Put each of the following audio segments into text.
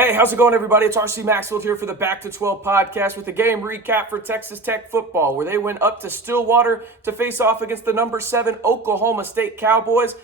Hey, how's it going, everybody? It's RC Maxfield here for the Back to 12 podcast with a game recap for Texas Tech football, where they went up to Stillwater to face off against the number 7 Oklahoma State Cowboys,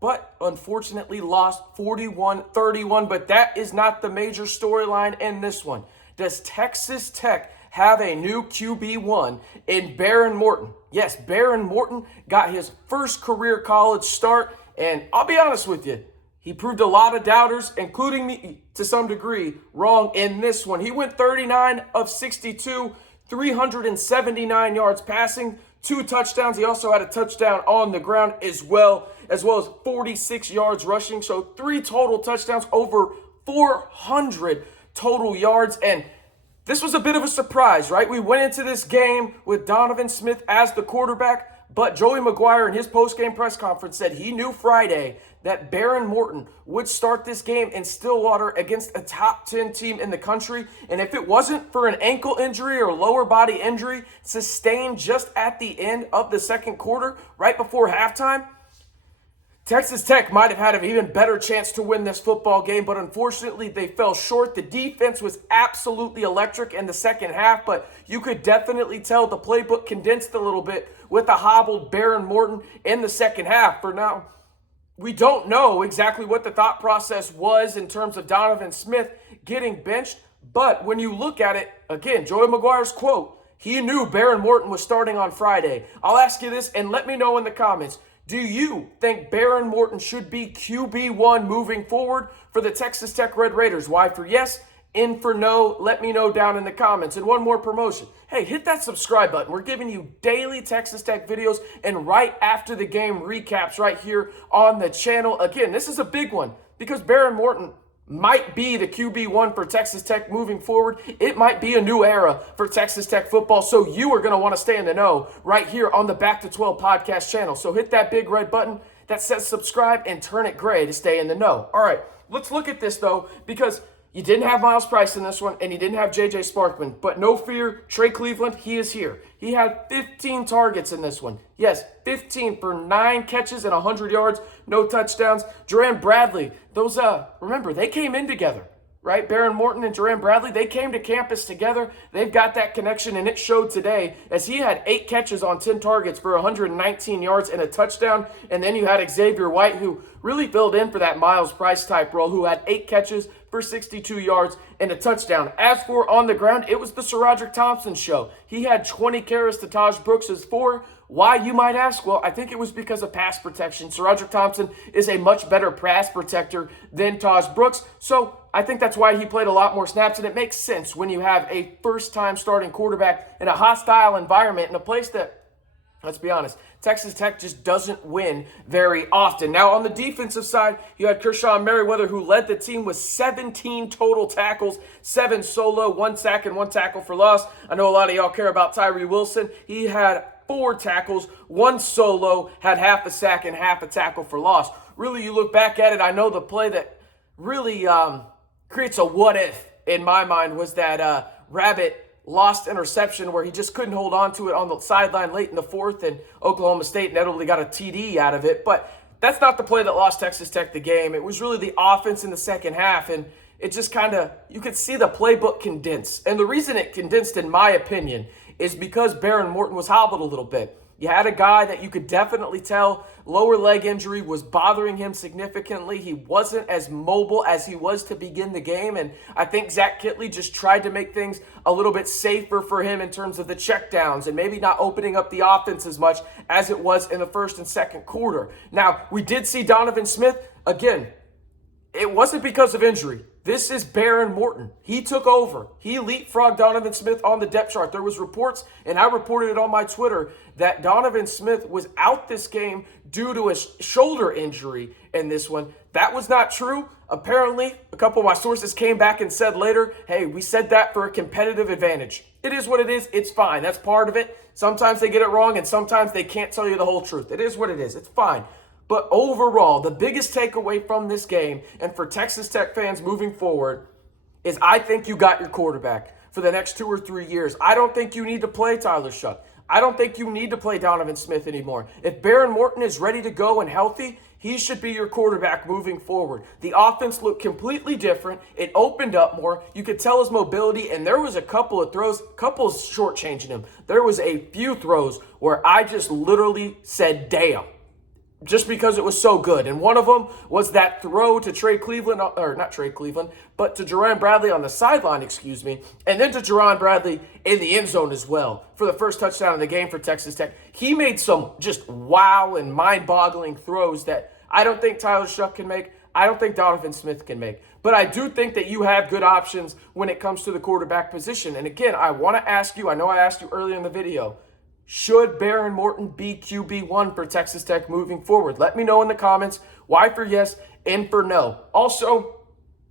but unfortunately lost 41-31. But that is not the major storyline in this one. Does Texas Tech have a new QB1 in Behren Mortan? Yes, Behren Mortan got his first career college start, and I'll be honest with you, he proved a lot of doubters, including me to some degree, wrong in this one. He went 39 of 62, 379 yards passing, 2 touchdowns. He also had a touchdown on the ground as well as 46 yards rushing. So 3 total touchdowns, over 400 total yards. And this was a bit of a surprise, right? We went into this game with Donovan Smith as the quarterback, but Joey McGuire in his post-game press conference said he knew Friday that Behren Mortan would start this game in Stillwater against a top 10 team in the country. And if it wasn't for an ankle injury or lower body injury sustained just at the end of the second quarter, right before halftime, Texas Tech might have had an even better chance to win this football game, but unfortunately they fell short. The defense was absolutely electric in the second half, but you could definitely tell the playbook condensed a little bit with a hobbled Behren Mortan in the second half. For now, we don't know exactly what the thought process was in terms of Donovan Smith getting benched, but when you look at it, again, Joey McGuire's quote, he knew Behren Mortan was starting on Friday. I'll ask you this, and let me know in the comments. Do you think Behren Mortan should be QB1 moving forward for the Texas Tech Red Raiders? Y for yes, N for no. Let me know down in the comments. And one more promotion. Hey, hit that subscribe button. We're giving you daily Texas Tech videos and right after the game recaps right here on the channel. Again, this is a big one because Behren Mortan might be the QB1 for Texas Tech moving forward. It might be a new era for Texas Tech football, so you are going to want to stay in the know right here on the Back to 12 podcast channel. So hit that big red button that says subscribe and turn it gray to stay in the know. All right, let's look at this, though, because you didn't have Miles Price in this one, and you didn't have J.J. Sparkman. But no fear, Trey Cleveland, he is here. He had 15 targets in this one. Yes, 15 for 9 catches and 100 yards, no touchdowns. Jerand Bradley, those, remember, they came in together, right? Behren Mortan and Jerand Bradley, they came to campus together. They've got that connection, and it showed today as he had 8 catches on 10 targets for 119 yards and a touchdown. And then you had Xavier White, who really filled in for that Miles Price type role, who had 8 catches for 62 yards and a touchdown. As for on the ground, it was the SaRodorick Thompson show. He had 20 carries to Taj Brooks' 4. Why, you might ask? Well, I think it was because of pass protection. SaRodorick Thompson is a much better pass protector than Taj Brooks, so I think that's why he played a lot more snaps, and it makes sense when you have a first-time starting quarterback in a hostile environment in a place that, let's be honest, Texas Tech just doesn't win very often. Now, on the defensive side, you had Kershawn Merriweather, who led the team with 17 total tackles, 7 solo, 1 sack, and 1 tackle for loss. I know a lot of y'all care about Tyree Wilson. He had 4 tackles, 1 solo, had half a sack, and half a tackle for loss. Really, you look back at it, I know the play that really creates a what-if in my mind was that Rabbit lost interception where he just couldn't hold on to it on the sideline late in the 4th, and Oklahoma State inevitably got a TD out of it. But that's not the play that lost Texas Tech the game. It was really the offense in the second half, and it just kind of, you could see the playbook condense. And the reason it condensed, in my opinion, is because Behren Mortan was hobbled a little bit. You had a guy that you could definitely tell lower leg injury was bothering him significantly. He wasn't as mobile as he was to begin the game, and I think Zach Kittley just tried to make things a little bit safer for him in terms of the checkdowns and maybe not opening up the offense as much as it was in the first and second quarter. Now, we did see Donovan Smith, again, it wasn't because of injury. This is Behren Mortan. He took over. He leapfrogged Donovan Smith on the depth chart. There was reports, and I reported it on my Twitter, that Donovan Smith was out this game due to a shoulder injury in this one. That was not true. Apparently, a couple of my sources came back and said later, hey, we said that for a competitive advantage. It is what it is. It's fine. That's part of it. Sometimes they get it wrong, and sometimes they can't tell you the whole truth. It is what it is. It's fine. But overall, the biggest takeaway from this game, and for Texas Tech fans moving forward, is I think you got your quarterback for the next 2 or 3 years. I don't think you need to play Tyler Shuck. I don't think you need to play Donovan Smith anymore. If Behren Mortan is ready to go and healthy, He should be your quarterback moving forward. The offense looked completely different. It opened up more. You could tell his mobility, and there was a couple of throws, couples shortchanging him. There was a few throws where I just literally said, damn, just because it was so good. And one of them was that throw to Trey Cleveland, or not Trey Cleveland, but to Jerand Bradley on the sideline, and then to Jerand Bradley in the end zone as well for the first touchdown of the game for Texas Tech. He made some just wow and mind-boggling throws that I don't think Tyler Shuck can make. I don't think Donovan Smith can make. But I do think that you have good options when it comes to the quarterback position. And again, I want to ask you, I know I asked you earlier in the video, should Behren Mortan be QB1 for Texas Tech moving forward? Let me know in the comments. Y for yes, N for no. Also,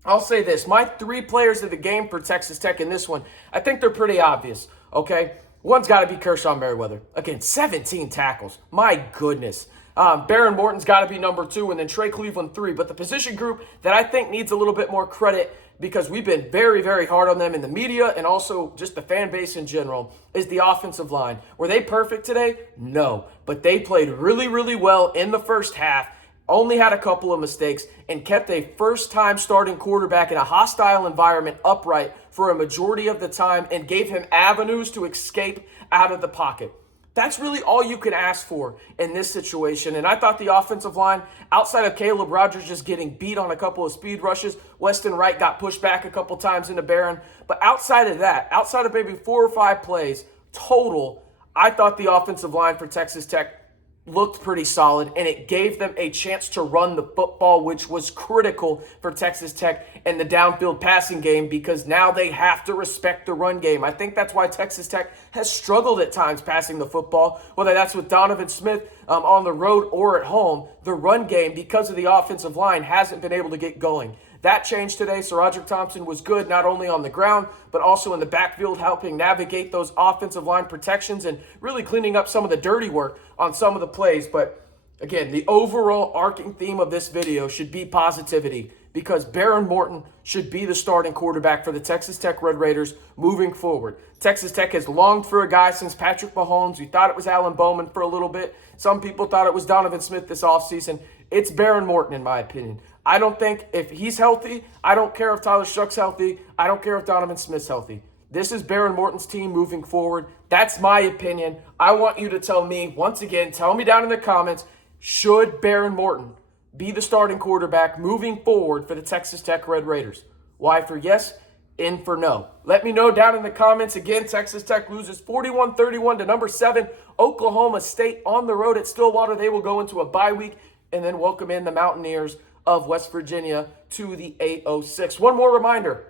I'll say this. My 3 players of the game for Texas Tech in this one, I think they're pretty obvious, okay? One's got to be Kershaw Merriweather. Again, 17 tackles. My goodness. Behren Mortan's got to be number 2, and then Trey Cleveland 3. But the position group that I think needs a little bit more credit, because we've been very, very hard on them in the media and also just the fan base in general, is the offensive line. Were they perfect today? No. But they played really, really well in the first half, only had a couple of mistakes, and kept a first-time starting quarterback in a hostile environment upright for a majority of the time and gave him avenues to escape out of the pocket. That's really all you can ask for in this situation. And I thought the offensive line, outside of Caleb Rogers just getting beat on a couple of speed rushes, Weston Wright got pushed back a couple times into Behren. But outside of that, outside of maybe 4 or 5 plays total, I thought the offensive line for Texas Tech looked pretty solid, and it gave them a chance to run the football, which was critical for Texas Tech in the downfield passing game, because now they have to respect the run game. I think that's why Texas Tech has struggled at times passing the football, whether that's with Donovan Smith on the road or at home. The run game, because of the offensive line, hasn't been able to get going. That changed today. So Roderick Thompson was good not only on the ground, but also in the backfield, helping navigate those offensive line protections and really cleaning up some of the dirty work on some of the plays. But again, the overall arcing theme of this video should be positivity, because Behren Mortan should be the starting quarterback for the Texas Tech Red Raiders moving forward. Texas Tech has longed for a guy since Patrick Mahomes. We thought it was Alan Bowman for a little bit. Some people thought it was Donovan Smith this offseason. It's Behren Mortan, in my opinion. I don't think if he's healthy, I don't care if Tyler Shuck's healthy. I don't care if Donovan Smith's healthy. This is Behren Mortan's team moving forward. That's my opinion. I want you to tell me, once again, tell me down in the comments, should Behren Mortan be the starting quarterback moving forward for the Texas Tech Red Raiders? Y for yes, N for no. Let me know down in the comments. Again, Texas Tech loses 41-31 to number 7 Oklahoma State on the road at Stillwater. They will go into a bye week and then welcome in the Mountaineers of West Virginia to the 806. One more reminder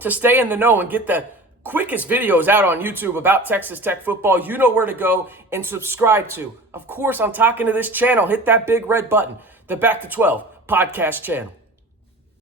to stay in the know and get the quickest videos out on YouTube about Texas Tech football. You know where to go and subscribe to. Of course, I'm talking to this channel. Hit that big red button, the Back to 12 podcast channel.